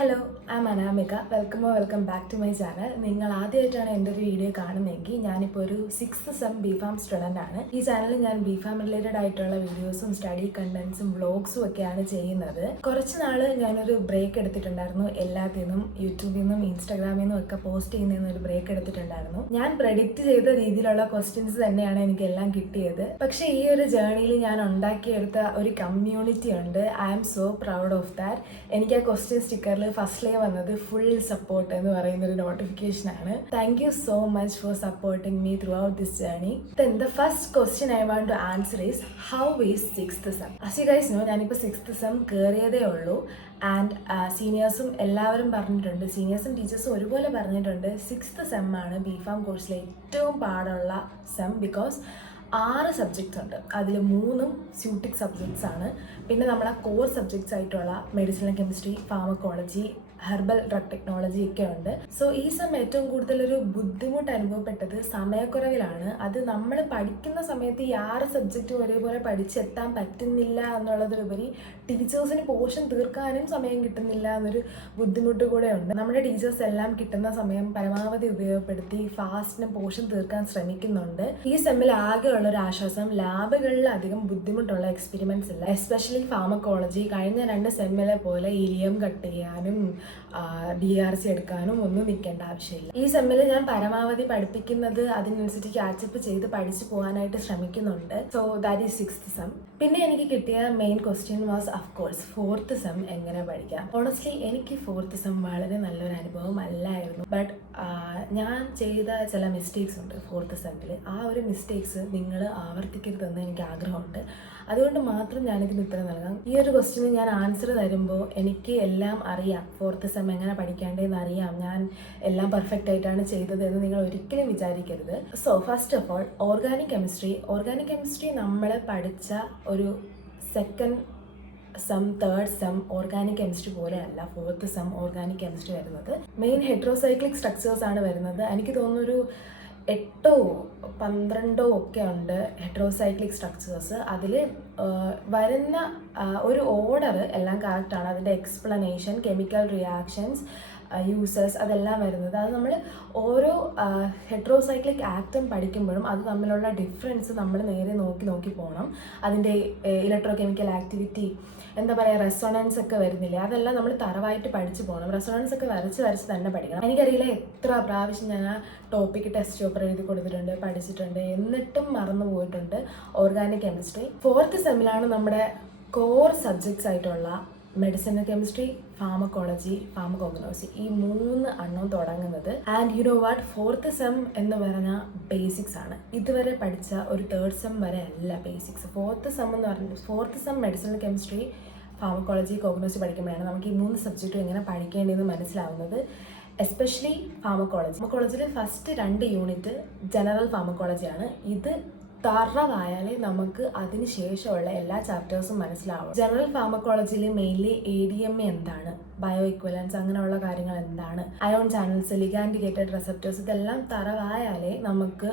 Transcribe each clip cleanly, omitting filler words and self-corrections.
Hello, I am Anamika. Welcome back to my channel. നിങ്ങൾ ആദ്യമായിട്ടാണ് എൻ്റെ ഒരു വീഡിയോ കാണുന്നതെങ്കിൽ ഞാനിപ്പോൾ ഒരു 6th സെം ബിഫാം സ്റ്റുഡൻ്റ് ആണ്. ഈ ചാനലിൽ ഞാൻ ബിഫാം റിലേറ്റഡ് ആയിട്ടുള്ള വീഡിയോസും സ്റ്റഡി കണ്ടൻസും വ്ളോഗ്സും ഒക്കെയാണ് ചെയ്യുന്നത്. കുറച്ച് നാൾ ഞാനൊരു ബ്രേക്ക് എടുത്തിട്ടുണ്ടായിരുന്നു. എല്ലാത്തിൽ നിന്നും യൂട്യൂബിൽ നിന്നും ഇൻസ്റ്റാഗ്രാമിൽ നിന്നും ഒക്കെ പോസ്റ്റ് ചെയ്യുന്നതിന് ഒരു ബ്രേക്ക് എടുത്തിട്ടുണ്ടായിരുന്നു. ഞാൻ പ്രെഡിക്റ്റ് ചെയ്ത രീതിയിലുള്ള ക്വസ്റ്റ്യൻസ് തന്നെയാണ് എനിക്കെല്ലാം കിട്ടിയത്. പക്ഷേ ഈ ഒരു ജേർണിയിൽ ഞാൻ ഉണ്ടാക്കിയെടുത്ത ഒരു കമ്മ്യൂണിറ്റി ഉണ്ട്. I am so proud of that. എനിക്ക് ആ ക്വസ്റ്റ്യൻ സ്റ്റിക്കറിൽ ഫസ്റ്റിലേ വന്നത് ഫുൾ സപ്പോർട്ട് എന്ന് പറയുന്ന ഒരു നോട്ടിഫിക്കേഷൻ ആണ്. Thank you so much for supporting me through out this journey. Then the first question I want to answer is how is 6th sem? As you guys know, ഞാനിപ്പോൾ 6th sem കയറിയതേ ഉള്ളൂ. And സീനിയേഴ്സും എല്ലാവരും പറഞ്ഞിട്ടുണ്ട്, സീനിയേഴ്സും ടീച്ചേഴ്സും ഒരുപോലെ പറഞ്ഞിട്ടുണ്ട് 6th sem ആണ് BPharm കോഴ്സിലെ ഏറ്റവും പാടുള്ള സെം. ബിക്കോസ് 6 സബ്ജക്ട്സ് ഉണ്ട്, അതിൽ 3 സ്യൂട്ടിക് സബ്ജക്ട്സ് ആണ്. പിന്നെ നമ്മളെ കോർ സബ്ജക്ട്സ് ആയിട്ടുള്ള medicinal chemistry, pharmacology, herbal drug technology ഒക്കെ ഉണ്ട്. സോ ഈ സമയം ഏറ്റവും കൂടുതലൊരു ബുദ്ധിമുട്ട് അനുഭവപ്പെട്ടത് സമയക്കുറവിലാണ്. അത് നമ്മൾ പഠിക്കുന്ന സമയത്ത് ഈ 6 സബ്ജക്റ്റും ഒരേപോലെ പഠിച്ചെത്താൻ പറ്റുന്നില്ല എന്നുള്ളതിലുപരി ടീച്ചേഴ്സിന് പോർഷൻ തീർക്കാനും സമയം കിട്ടുന്നില്ല എന്നൊരു ബുദ്ധിമുട്ട് കൂടെ ഉണ്ട്. നമ്മുടെ ടീച്ചേഴ്സ് എല്ലാം കിട്ടുന്ന സമയം പരമാവധി ഉപയോഗപ്പെടുത്തി ഫാസ്റ്റിന് പോർഷൻ തീർക്കാൻ ശ്രമിക്കുന്നുണ്ട്. ഈ സെമ്മിൽ ആകെ ഉള്ള ഒരു ആശ്വാസം, ലാബുകളിൽ അധികം ബുദ്ധിമുട്ടുള്ള എക്സ്പെരിമെന്റ്സ് ഇല്ല. Especially pharmacology. കഴിഞ്ഞ 2 സെമ്മിലെ പോലെ ഇലിയം കട്ട് ചെയ്യാനും DRC എടുക്കാനും ഒന്നും നിൽക്കേണ്ട ആവശ്യമില്ല. ഈ സെമ്മിൽ ഞാൻ പരമാവധി പഠിപ്പിക്കുന്നത് അതിനനുസരിച്ച് ക്യാച്ചപ്പ് ചെയ്ത് പഠിച്ചു പോകാനായിട്ട് ശ്രമിക്കുന്നുണ്ട്. So that is 6th sem. പിന്നെ എനിക്ക് കിട്ടിയ main question was of course 4th sem എങ്ങനെ പഠിക്കാം. ഓണസ്റ്റ്ലി എനിക്ക് 4th സെം വളരെ നല്ലൊരു അനുഭവം അല്ലായിരുന്നു. ബട്ട് ഞാൻ ചെയ്ത ചില മിസ്റ്റേക്സ് ഉണ്ട് 4th സെമ്മിൽ. ആ ഒരു മിസ്റ്റേക്സ് നിങ്ങൾ ആവർത്തിക്കരുതെന്ന് എനിക്ക് ആഗ്രഹമുണ്ട്. അതുകൊണ്ട് മാത്രം ഞാനിതിന് ഉത്തരം നൽകാം. ഈ ഒരു ക്വസ്റ്റ്യന് ഞാൻ ആൻസർ തരുമ്പോൾ എനിക്ക് എല്ലാം അറിയാം, 4th സെം എങ്ങനെ പഠിക്കേണ്ടതെന്ന് അറിയാം, ഞാൻ എല്ലാം പെർഫെക്റ്റ് ആയിട്ടാണ് ചെയ്തത് എന്ന് നിങ്ങൾ ഒരിക്കലും വിചാരിക്കരുത്. So first of all, organic chemistry നമ്മൾ പഠിച്ച ഒരു 2nd sem 3rd sem organic chemistry പോലെയല്ല 4th സെം ഓർഗാനിക് കെമിസ്ട്രി വരുന്നത്. മെയിൻ ഹെട്രോസൈക്ലിക് സ്ട്രക്ചേഴ്സ് ആണ് വരുന്നത്. എനിക്ക് തോന്നുന്നൊരു 8 12 ഒക്കെ ഉണ്ട് ഹെട്രോസൈക്ലിക് സ്ട്രക്ചേഴ്സ്. അതിൽ വരുന്ന ഒരു ഓർഡർ എല്ലാം കറക്റ്റാണ്. അതിൻ്റെ എക്സ്പ്ലനേഷൻ, കെമിക്കൽ റിയാക്ഷൻസ്, യൂസേഴ്സ്, അതെല്ലാം വരുന്നത്. അത് നമ്മൾ ഓരോ ഹെട്രോസൈക്ലിക് ആറ്റം പഠിക്കുമ്പോഴും അത് തമ്മിലുള്ള ഡിഫറൻസ് നമ്മൾ നേരെ നോക്കി പോകണം. അതിൻ്റെ ഇലക്ട്രോ കെമിക്കൽ ആക്ടിവിറ്റി, എന്താ പറയുക, റെസൊണൻസ് ഒക്കെ വരുന്നില്ല, അതെല്ലാം നമ്മൾ തറവായിട്ട് പഠിച്ചു പോകണം. റെസൊണൻസ് ഒക്കെ വരച്ച് തന്നെ പഠിക്കണം. എനിക്കറിയില്ല എത്ര പ്രാവശ്യം ഞാൻ ആ ടോപ്പിക്ക് ടെസ്റ്റ് പേപ്പർ എഴുതി കൊടുത്തിട്ടുണ്ട്, പഠിച്ചിട്ടുണ്ട്, എന്നിട്ടും മറന്നു പോയിട്ടുണ്ട് ഓർഗാനിക് കെമിസ്ട്രി. 4th സെമ്മിലാണ് നമ്മുടെ കോർ സബ്ജക്ട്സ് ആയിട്ടുള്ള മെഡിസിനൽ കെമിസ്ട്രി, ഫാർമക്കോളജി, ഫാർമകോഗ്നോസി, ഈ 3 എണ്ണം തുടങ്ങുന്നത്. And you know what, 4th sem എന്ന് പറഞ്ഞാൽ ബേസിക്സ് ആണ്. ഇതുവരെ പഠിച്ച ഒരു 3rd സെം വരെ അല്ല ബേസിക്സ്. 4th സെം എന്ന് പറഞ്ഞാൽ 4th sem medicinal chemistry, pharmacology, കോഗ്നോസി പഠിക്കുമ്പോഴാണ് നമുക്ക് ഈ 3 സബ്ജക്റ്റും എങ്ങനെ പഠിക്കേണ്ടതെന്ന് മനസ്സിലാവുന്നത്. എസ്പെഷ്യലി ഫാർമക്കോളജിയിൽ ഫസ്റ്റ് 2 യൂണിറ്റ് ജനറൽ ഫാർമക്കോളജിയാണ്. ഇത് തറവായാലേ നമുക്ക് അതിന് ശേഷമുള്ള എല്ലാ ചാപ്റ്റേഴ്സും മനസ്സിലാവും. ജനറൽ ഫാർമക്കോളജിയിൽ മെയിൻലി ADME എന്താണ്, ബയോ ഇക്വലൻസ്, അങ്ങനെയുള്ള കാര്യങ്ങൾ എന്താണ്, അയോൺ ചാനൽസ്, ലിഗാൻഡ് റിസപ്റ്റേഴ്സ്, ഇതെല്ലാം തറവായാലേ നമുക്ക്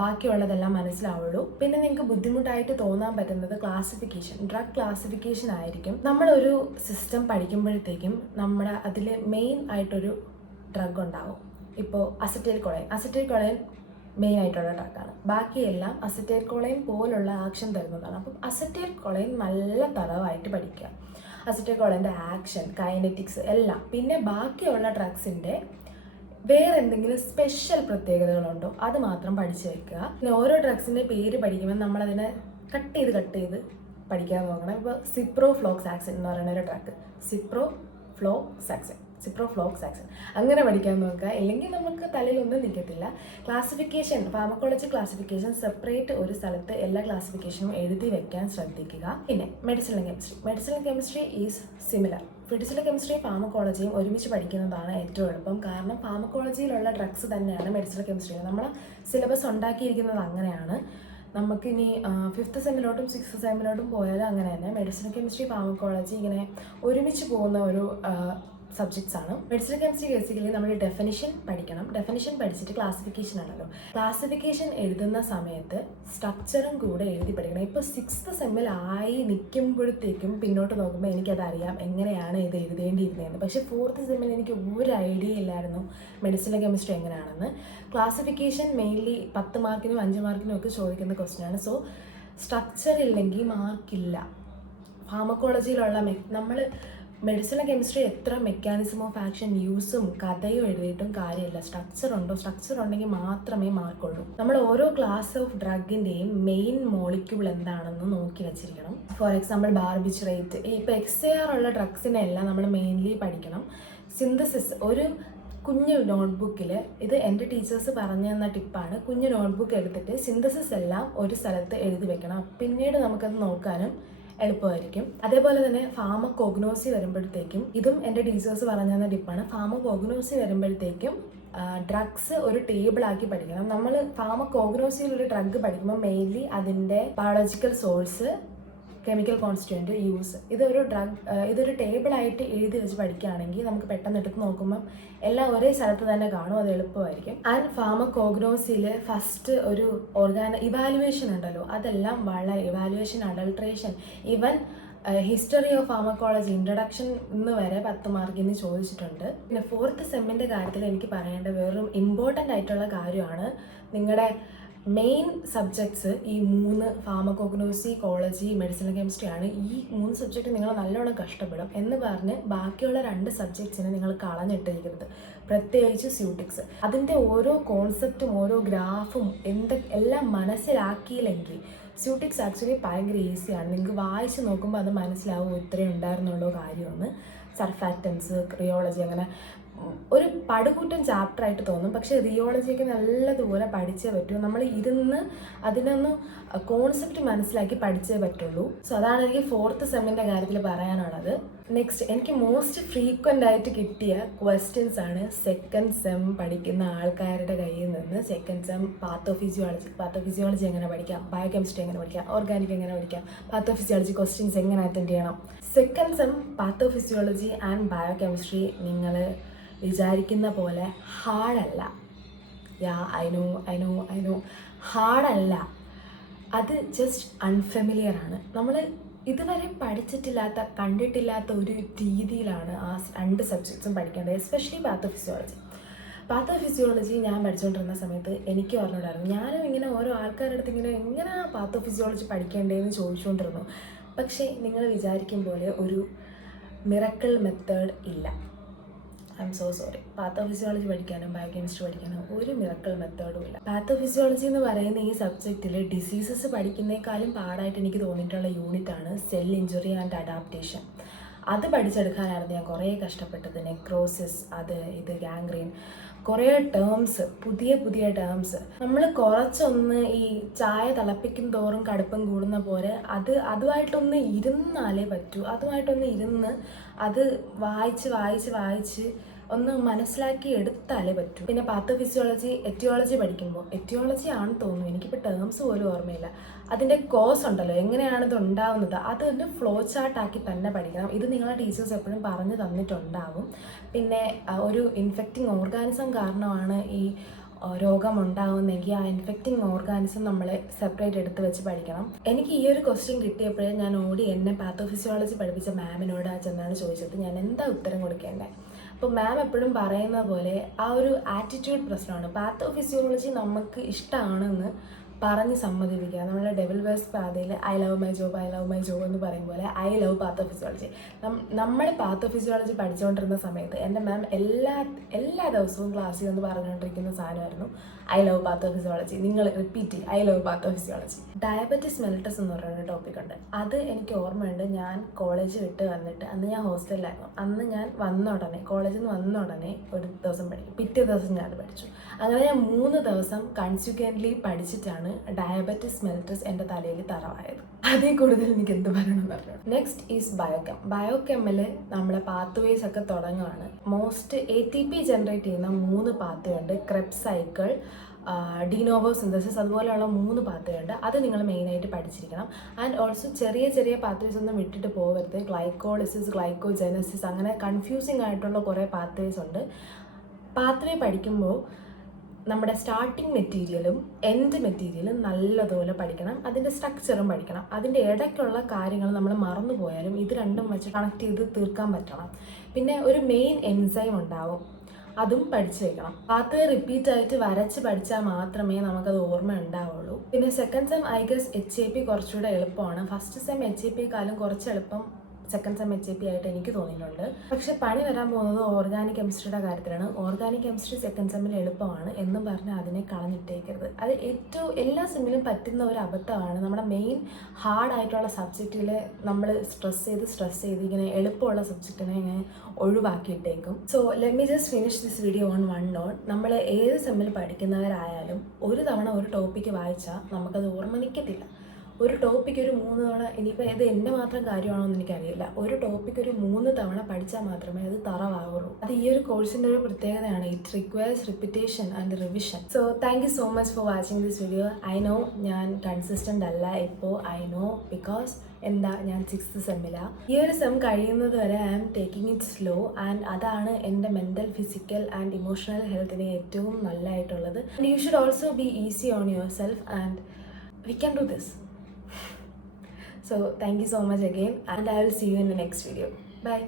ബാക്കിയുള്ളതെല്ലാം മനസ്സിലാവുള്ളൂ. പിന്നെ നിങ്ങൾക്ക് ബുദ്ധിമുട്ടായിട്ട് തോന്നാൻ പറ്റുന്നത് ക്ലാസിഫിക്കേഷൻ, ഡ്രഗ് ക്ലാസിഫിക്കേഷൻ ആയിരിക്കും. നമ്മളൊരു സിസ്റ്റം പഠിക്കുമ്പോഴത്തേക്കും നമ്മുടെ അതിൽ മെയിൻ ആയിട്ടൊരു ഡ്രഗ് ഉണ്ടാവും. ഇപ്പോൾ അസറ്റൈൽ കൊളൈൻ മെയിൻ ആയിട്ടുള്ള ഡ്രഗാണ്. ബാക്കിയെല്ലാം അസറ്റൈൽ കൊളൈൻ പോലുള്ള ആക്ഷൻ തരുന്നതാണ്. അപ്പം അസറ്റൈൽ കൊളൈൻ നല്ല തറവായിട്ട് പഠിക്കുക. അസറ്റൈൽ കൊളൈൻ്റെ ആക്ഷൻ, കൈനറ്റിക്സ് എല്ലാം. പിന്നെ ബാക്കിയുള്ള ഡ്രഗ്സിൻ്റെ വേറെ എന്തെങ്കിലും സ്പെഷ്യൽ പ്രത്യേകതകളുണ്ടോ അത് മാത്രം പഠിച്ചു വെക്കുക. പിന്നെ ഓരോ ഡ്രഗ്സിൻ്റെ പേര് പഠിക്കുമ്പോൾ നമ്മളതിനെ കട്ട് ചെയ്ത് പഠിക്കാൻ നോക്കണം. ഇപ്പോൾ സിപ്രോഫ്ലോക്സാക്സിൻ എന്ന് പറയുന്ന ഒരു ഡ്രഗ്, സിപ്രോഫ്ലോക്സാക്സിൻ അങ്ങനെ പഠിക്കാൻ നോക്കുക. ഇല്ലെങ്കിൽ നമുക്ക് തലയിലൊന്നും നിൽക്കത്തില്ല. ക്ലാസിഫിക്കേഷൻ, ഫാർമക്കോളജി ക്ലാസിഫിക്കേഷൻ സെപ്പറേറ്റ് ഒരു സ്ഥലത്ത് എല്ലാ ക്ലാസിഫിക്കേഷനും എഴുതി വെക്കാൻ ശ്രദ്ധിക്കുക. പിന്നെ medicinal chemistry is similar. Medicinal കെമിസ്ട്രിയും ഫാർമക്കോളജിയും ഒരുമിച്ച് പഠിക്കുന്നതാണ് ഏറ്റവും എളുപ്പം. കാരണം ഫാർമക്കോളജിയിലുള്ള ഡ്രഗ്സ് തന്നെയാണ് മെഡിസിനൽ കെമിസ്ട്രിയിൽ. നമ്മളെ സിലബസ് ഉണ്ടാക്കിയിരിക്കുന്നത് അങ്ങനെയാണ്. നമുക്കിനി 5th സെമ്മിലോട്ടും 6th സെമ്മിലോട്ടും പോയാലും അങ്ങനെ തന്നെ മെഡിസിനൽ കെമിസ്ട്രി, ഫാർമക്കോളജി ഇങ്ങനെ ഒരുമിച്ച് പോകുന്ന ഒരു സബ്ജക്ട്സ് ആണ്. മെഡിസിനൽ കെമിസ്ട്രി ബേസിക്കലി നമ്മൾ ഡെഫിനിഷൻ പഠിക്കണം. ഡെഫിനിഷൻ പഠിച്ചിട്ട് ക്ലാസിഫിക്കേഷൻ ആണല്ലോ. ക്ലാസിഫിക്കേഷൻ എഴുതുന്ന സമയത്ത് സ്ട്രക്ചറും കൂടെ എഴുതി പഠിക്കണം. ഇപ്പോൾ 6th സെമ്മിൽ ആയി നിൽക്കുമ്പോഴത്തേക്കും പിന്നോട്ട് നോക്കുമ്പോൾ എനിക്കതറിയാം എങ്ങനെയാണ് ഇത് എഴുതേണ്ടിയിരുന്നതെന്ന്. പക്ഷേ 4th സെമ്മിൽ എനിക്ക് ഒരു ഐഡിയ ഇല്ലായിരുന്നു മെഡിസിനൽ കെമിസ്ട്രി എങ്ങനെയാണെന്ന്. ക്ലാസിഫിക്കേഷൻ മെയിൻലി 10 മാർക്കിനും 5 മാർക്കിനും ഒക്കെ ചോദിക്കുന്ന ക്വസ്റ്റ്യനാണ്. സോ സ്ട്രക്ചർ ഇല്ലെങ്കിൽ മാർക്കില്ല. ഫാർമക്കോളജിയിലുള്ള നമ്മൾ മെഡിസിനൽ കെമിസ്ട്രി എത്ര മെക്കാനിസം ഓഫ് ആക്ഷൻ യൂസും കഥയും എഴുതിയിട്ടും കാര്യമില്ല. സ്ട്രക്ചർ ഉണ്ടോ? സ്ട്രക്ചർ ഉണ്ടെങ്കിൽ മാത്രമേ മാർക്കുള്ളൂ. നമ്മൾ ഓരോ ക്ലാസ് ഓഫ് ഡ്രഗിൻ്റെയും മെയിൻ മോളിക്യൂൾ എന്താണെന്ന് നോക്കി വെച്ചിരിക്കണം. ഫോർ എക്സാമ്പിൾ ബാർബിച്ചറേറ്റ്, ഇപ്പോൾ XAR ഉള്ള ഡ്രഗ്സിനെ എല്ലാം നമ്മൾ മെയിൻലി പഠിക്കണം. സിന്തസിസ് ഒരു കുഞ്ഞു നോട്ട്ബുക്കിൽ, ഇത് എൻ്റെ ടീച്ചേഴ്സ് പറഞ്ഞു തന്ന ടിപ്പാണ്, കുഞ്ഞു നോട്ട്ബുക്ക് എടുത്തിട്ട് സിന്തസിസ് എല്ലാം ഒരു സ്ഥലത്ത് എഴുതി വെക്കണം. പിന്നീട് നമുക്കത് നോക്കാനും എളുപ്പമായിരിക്കും. അതേപോലെ തന്നെ ഫാർമക്കോഗ്നോസി വരുമ്പോഴത്തേക്കും, ഇതും എൻ്റെ ടീച്ചേഴ്സ് പറഞ്ഞു തന്ന ടിപ്പാണ്, ഫാർമക്കോഗ്നോസി വരുമ്പോഴത്തേക്കും ഡ്രഗ്സ് ഒരു ടേബിളാക്കി പഠിക്കണം. നമ്മൾ ഫാർമക്കോഗ്നോസിയിൽ ഒരു ഡ്രഗ് പഠിക്കുമ്പോൾ മെയിൻലി അതിൻ്റെ biological source, chemical constituent, use, ഇതൊരു ടേബിളായിട്ട് എഴുതി വെച്ച് പഠിക്കുകയാണെങ്കിൽ നമുക്ക് പെട്ടെന്ന് എടുത്ത് നോക്കുമ്പം എല്ലാം ഒരേ സ്ഥലത്ത് തന്നെ കാണും. അത് എളുപ്പമായിരിക്കും. ആൻഡ് ഫാർമക്കോഗ്നോസിയിൽ ഫസ്റ്റ് ഒരു ഇവാലുവേഷൻ ഉണ്ടല്ലോ, അതെല്ലാം വളരെ evaluation, adulteration, even history of pharmacology introduction എന്ന് വരെ 10 മാർക്കിന് ചോദിച്ചിട്ടുണ്ട്. പിന്നെ 4th സെമ്മിൻ്റെ കാര്യത്തിൽ എനിക്ക് പറയേണ്ട വേറൊരു ഇമ്പോർട്ടൻ്റ് ആയിട്ടുള്ള കാര്യമാണ്, നിങ്ങളുടെ മെയിൻ സബ്ജക്ട്സ് ഈ 3 ഫാർമക്കോഗ്നോസി, കോളജി, മെഡിസിനൽ കെമിസ്ട്രി ആണ്. ഈ 3 സബ്ജക്റ്റ് നിങ്ങൾ നല്ലോണം കഷ്ടപ്പെടും എന്ന് പറഞ്ഞ് ബാക്കിയുള്ള 2 സബ്ജക്ട്സിനെ നിങ്ങൾ കളഞ്ഞിട്ടിരിക്കരുത്. പ്രത്യേകിച്ച് സ്യൂട്ടിക്സ്. അതിൻ്റെ ഓരോ കോൺസെപ്റ്റും ഓരോ ഗ്രാഫും എല്ലാം മനസ്സിലാക്കിയില്ലെങ്കിൽ സ്യൂട്ടിക്സ് ആക്ച്വലി ഭയങ്കര ഈസിയാണ്. നിങ്ങൾക്ക് വായിച്ച് നോക്കുമ്പോൾ അത് മനസ്സിലാവും ഇത്രയും ഉണ്ടായിരുന്നുള്ളൂ കാര്യമെന്ന്. സർഫാക്റ്റൻസ്, റിയോളജി, അങ്ങനെ ഒരു പടുകൂറ്റൻ ചാപ്റ്ററായിട്ട് തോന്നും. പക്ഷേ റിയോളജിയൊക്കെ നല്ലതുപോലെ പഠിച്ചേ പറ്റൂ. നമ്മൾ ഇരുന്ന് അതിനൊന്ന് കോൺസെപ്റ്റ് മനസ്സിലാക്കി പഠിച്ചേ പറ്റുള്ളൂ. സോ അതാണ് എനിക്ക് 4th സെമ്മിൻ്റെ കാര്യത്തിൽ പറയാനുള്ളത്. നെക്സ്റ്റ്, എനിക്ക് മോസ്റ്റ് ഫ്രീക്വൻ്റ് ആയിട്ട് കിട്ടിയ ക്വസ്റ്റ്യൻസ് ആണ് 2nd സെം പഠിക്കുന്ന ആൾക്കാരുടെ കയ്യിൽ നിന്ന്. 2nd സെം പാത്തോഫിസിയോളജി എങ്ങനെ പഠിക്കാം, ബയോകെമിസ്ട്രി എങ്ങനെ പഠിക്കാം, ഓർഗാനിക് എങ്ങനെ പഠിക്കാം, പാത്തോഫിസിയോളജി ക്വസ്റ്റ്യൻസ് എങ്ങനെ അറ്റൻഡ് ചെയ്യണം. 2nd sem pathophysiology and biochemistry നിങ്ങൾ വിചാരിക്കുന്ന പോലെ ഹാർഡല്ല. I know ഹാർഡല്ല. അത് ജസ്റ്റ് അൺഫെമിലിയർ ആണ്. നമ്മൾ ഇതുവരെ പഠിച്ചിട്ടില്ലാത്ത, കണ്ടിട്ടില്ലാത്ത ഒരു രീതിയിലാണ് ആ 2 സബ്ജക്ട്സും പഠിക്കേണ്ടത്. എസ്പെഷ്യലി പാത്തോഫിസിയോളജി ഞാൻ പഠിച്ചുകൊണ്ടിരുന്ന സമയത്ത് എനിക്ക് ഓർമ്മയുണ്ടായിരുന്നു. ഞാനും ഇങ്ങനെ ഓരോ ആൾക്കാരുടെ അടുത്ത് എങ്ങനെ പാത്തോഫിസിയോളജി പഠിക്കേണ്ടതെന്ന് ചോദിച്ചുകൊണ്ടിരുന്നു. പക്ഷേ നിങ്ങൾ വിചാരിക്കും പോലെ ഒരു മിറക്കിൾ മെത്തേഡ് ഇല്ല. I M so sorry. Pathophysiology പഠിക്കാനും ബയോകെമിസ്ട്രി പഠിക്കാനും ഒരു മിറക്കിൾ മെത്തേഡും ഇല്ല. പാത്തോഫിസിയോളജി എന്ന് പറയുന്ന ഈ സബ്ജക്റ്റിൽ ഡിസീസസ് പഠിക്കുന്നേക്കാളും പാടായിട്ട് എനിക്ക് തോന്നിയിട്ടുള്ള യൂണിറ്റാണ് സെൽ ഇഞ്ചുറി ആൻഡ് അഡാപ്റ്റേഷൻ. അത് പഠിച്ചെടുക്കാനായിരുന്നു ഞാൻ കുറേ കഷ്ടപ്പെട്ടത്. നെക്രോസിസ്, ഇത് ഗാംഗ്രീൻ, കുറേ ടേംസ്, പുതിയ ടേംസ്. നമ്മൾ കുറച്ചൊന്ന് ഈ ചായ തിളപ്പിക്കും തോറും കടുപ്പം കൂടുന്ന പോലെ അതുമായിട്ടൊന്ന് ഇരുന്നാലേ പറ്റൂ. അതുമായിട്ടൊന്ന് ഇരുന്ന് അത് വായിച്ച് ഒന്ന് മനസ്സിലാക്കി എടുത്താലേ പറ്റൂ. പിന്നെ പാത്തോഫിസിയോളജി, എറ്റിയോളജി പഠിക്കുമ്പോൾ, എറ്റിയോളജി ആണെന്ന് തോന്നുന്നു, എനിക്കിപ്പോൾ ടേംസ് പോലും ഓർമ്മയില്ല. അതിൻ്റെ കോസ് ഉണ്ടല്ലോ, എങ്ങനെയാണ് ഇത് ഉണ്ടാവുന്നത്, അതൊന്ന് ഫ്ലോ ചാർട്ടാക്കി തന്നെ പഠിക്കണം. ഇത് നിങ്ങളെ ടീച്ചേഴ്സ് എപ്പോഴും പറഞ്ഞു തന്നിട്ടുണ്ടാവും. പിന്നെ ഒരു ഇൻഫെക്റ്റിംഗ് ഓർഗാനിസം കാരണമാണ് ഈ രോഗമുണ്ടാകുന്നെങ്കിൽ ആ ഇൻഫെക്റ്റിംഗ് ഓർഗാനിസം നമ്മൾ സെപ്പറേറ്റ് എടുത്ത് വെച്ച് പഠിക്കണം. എനിക്ക് ഈ ഒരു ക്വസ്റ്റ്യൻ കിട്ടിയപ്പോഴേ ഞാൻ ഓടി എന്നെ പാത്തോഫിസിയോളജി പഠിപ്പിച്ച മാമിനോട് ചെന്നാണ് ചോദിച്ചത് ഞാൻ എന്താ ഉത്തരം കൊടുക്കേണ്ടത്. അപ്പോൾ മാം എപ്പോഴും പറയുന്ന പോലെ ആ ഒരു ആറ്റിറ്റ്യൂഡ് പ്രശ്നമാണ്. പാത്തോഫിസിയോളജി നമുക്ക് ഇഷ്ടമാണെന്ന് പറഞ്ഞ് സമ്മതിപ്പിക്കുക. നമ്മുടെ ഡെവിൾ വേഴ്സ് പാതയിൽ ഐ ലവ് മൈ ജോബ് എന്ന് പറയും പോലെ ഐ ലവ് പാത്തോഫിസിയോളജി. നമ്മൾ പാത്തോഫിസിയോളജി പഠിച്ചുകൊണ്ടിരുന്ന സമയത്ത് എൻ്റെ മാം എല്ലാ ദിവസവും ക്ലാസ്സിൽ നിന്ന് പറഞ്ഞുകൊണ്ടിരിക്കുന്ന സാധനമായിരുന്നു ഐ ലവ് പാത്തോഫിസിയോളജി. നിങ്ങൾ repeat I love pathophysiology. Diabetes mellitus എന്ന് പറയുന്ന ടോപ്പിക് ഉണ്ട്. അത് എനിക്ക് ഓർമ്മയുണ്ട്. ഞാൻ കോളേജ് വിട്ട് വന്നിട്ട്, അന്ന് ഞാൻ ഹോസ്റ്റലിലായിരുന്നു, അന്ന് ഞാൻ കോളേജിൽ നിന്ന് വന്ന ഉടനെ ഒരു ദിവസം പഠിക്കും, പിറ്റേ ദിവസം ഞാൻ അത് പഠിച്ചു. അങ്ങനെ ഞാൻ 3 ദിവസം കൺസിക്വൻ്റ്ലി പഠിച്ചിട്ടാണ് ഡയബറ്റിസ് മെലിറ്റസ് എൻ്റെ തലയിൽ തറവായത്. അതിൽ കൂടുതൽ എനിക്ക് എന്ത് പറയണമെന്ന് പറഞ്ഞു. നെക്സ്റ്റ് ഈസ് ബയോകെമ്മിൽ നമ്മളെ പാത്വേസ് ഒക്കെ തുടങ്ങുകയാണ്. മോസ്റ്റ് ATP ജനറേറ്റ് ചെയ്യുന്ന 3 പാത്വേ ഉണ്ട്. ക്രെബ്സ് സൈക്കിൾ, ഡിനോവോ സിന്തസിസ് അതുപോലെയുള്ള 3 പാത്വേ ഉണ്ട്. അത് നിങ്ങൾ മെയിനായിട്ട് പഠിച്ചിരിക്കണം. ആൻഡ് ഓൾസോ ചെറിയ ചെറിയ പാത്വേസ് ഒന്നും വിട്ടിട്ട് പോകരുത്. ഗ്ലൈക്കോളിസിസ്, ഗ്ലൈക്കോജെനസിസ്, അങ്ങനെ കൺഫ്യൂസിങ് ആയിട്ടുള്ള കുറേ പാത്വേസ് ഉണ്ട്. പാത്വേ പഠിക്കുമ്പോൾ നമ്മുടെ സ്റ്റാർട്ടിങ് മെറ്റീരിയലും എൻഡ് മെറ്റീരിയലും നല്ലതുപോലെ പഠിക്കണം. അതിൻ്റെ സ്ട്രക്ചറും പഠിക്കണം. അതിൻ്റെ ഇടയ്ക്കുള്ള കാര്യങ്ങൾ നമ്മൾ മറന്നു പോയാലും ഇത് രണ്ടും വെച്ച് കണക്ട് ചെയ്ത് തീർക്കാൻ പറ്റണം. പിന്നെ ഒരു മെയിൻ എൻസൈം ഉണ്ടാവും, അതും പഠിച്ചു വയ്ക്കണം. പാത്വേ റിപ്പീറ്റ് ആയിട്ട് വരച്ച് പഠിച്ചാൽ മാത്രമേ നമുക്കത് ഓർമ്മ ഉണ്ടാവുള്ളൂ. പിന്നെ second sem I guess HAP കുറച്ചുകൂടെ എളുപ്പമാണ്. ഫസ്റ്റ് സെം HAPക്കാളും കുറച്ച് എളുപ്പം സെക്കൻഡ് സെം HAP ആയിട്ട് എനിക്ക് തോന്നിയിട്ടുണ്ട്. പക്ഷെ പണി വരാൻ പോകുന്നത് ഓർഗാനിക് കെമിസ്ട്രിയുടെ കാര്യത്തിലാണ്. ഓർഗാനിക് കെമിസ്ട്രി സെക്കൻഡ് സെമ്മിൽ എളുപ്പമാണ് എന്നും പറഞ്ഞ് അതിനെ കളഞ്ഞിട്ടേക്കരുത്. അത് എല്ലാ സെമ്മിലും പറ്റുന്ന ഒരു അബദ്ധമാണ്. നമ്മുടെ മെയിൻ ഹാർഡായിട്ടുള്ള സബ്ജക്റ്റിൽ നമ്മൾ സ്ട്രെസ് ചെയ്ത് ഇങ്ങനെ എളുപ്പമുള്ള സബ്ജക്റ്റിനെ ഇങ്ങനെ ഒഴിവാക്കിയിട്ടേക്കും. So let me just finish this video on one note. നമ്മൾ ഏത് സെമ്മിൽ പഠിക്കുന്നവരായാലും ഒരു തവണ ഒരു ടോപ്പിക്ക് വായിച്ചാൽ നമുക്കത് ഓർമ്മ നിൽക്കത്തില്ല. ഒരു ടോപ്പിക്ക് ഒരു 3 തവണ, ഇനിയിപ്പോൾ ഇത് എൻ്റെ മാത്രം കാര്യമാണോ എന്ന് എനിക്കറിയില്ല, ഒരു ടോപ്പിക്ക് ഒരു 3 തവണ പഠിച്ചാൽ മാത്രമേ അത് തറവാകുള്ളൂ. അത് ഈ ഒരു കോഴ്സിൻ്റെ ഒരു പ്രത്യേകതയാണ്. It requires repetition and revision. So thank you so much for watching this video. I know ഞാൻ കൺസിസ്റ്റൻ്റ് അല്ല ഇപ്പോൾ, ഐ നോ, ബിക്കോസ് ഞാൻ 6th സെമ്മിലാണ്. ഈ ഒരു സെം കഴിയുന്നത് വരെ I am taking it slow. And അതാണ് എൻ്റെ മെൻ്റൽ, ഫിസിക്കൽ ആൻഡ് ഇമോഷണൽ ഹെൽത്തിന് ഏറ്റവും നല്ലതായിട്ടുള്ളത്. And you should also be easy on yourself and we can do this. So thank you so much again, and I will see you in the next video. Bye.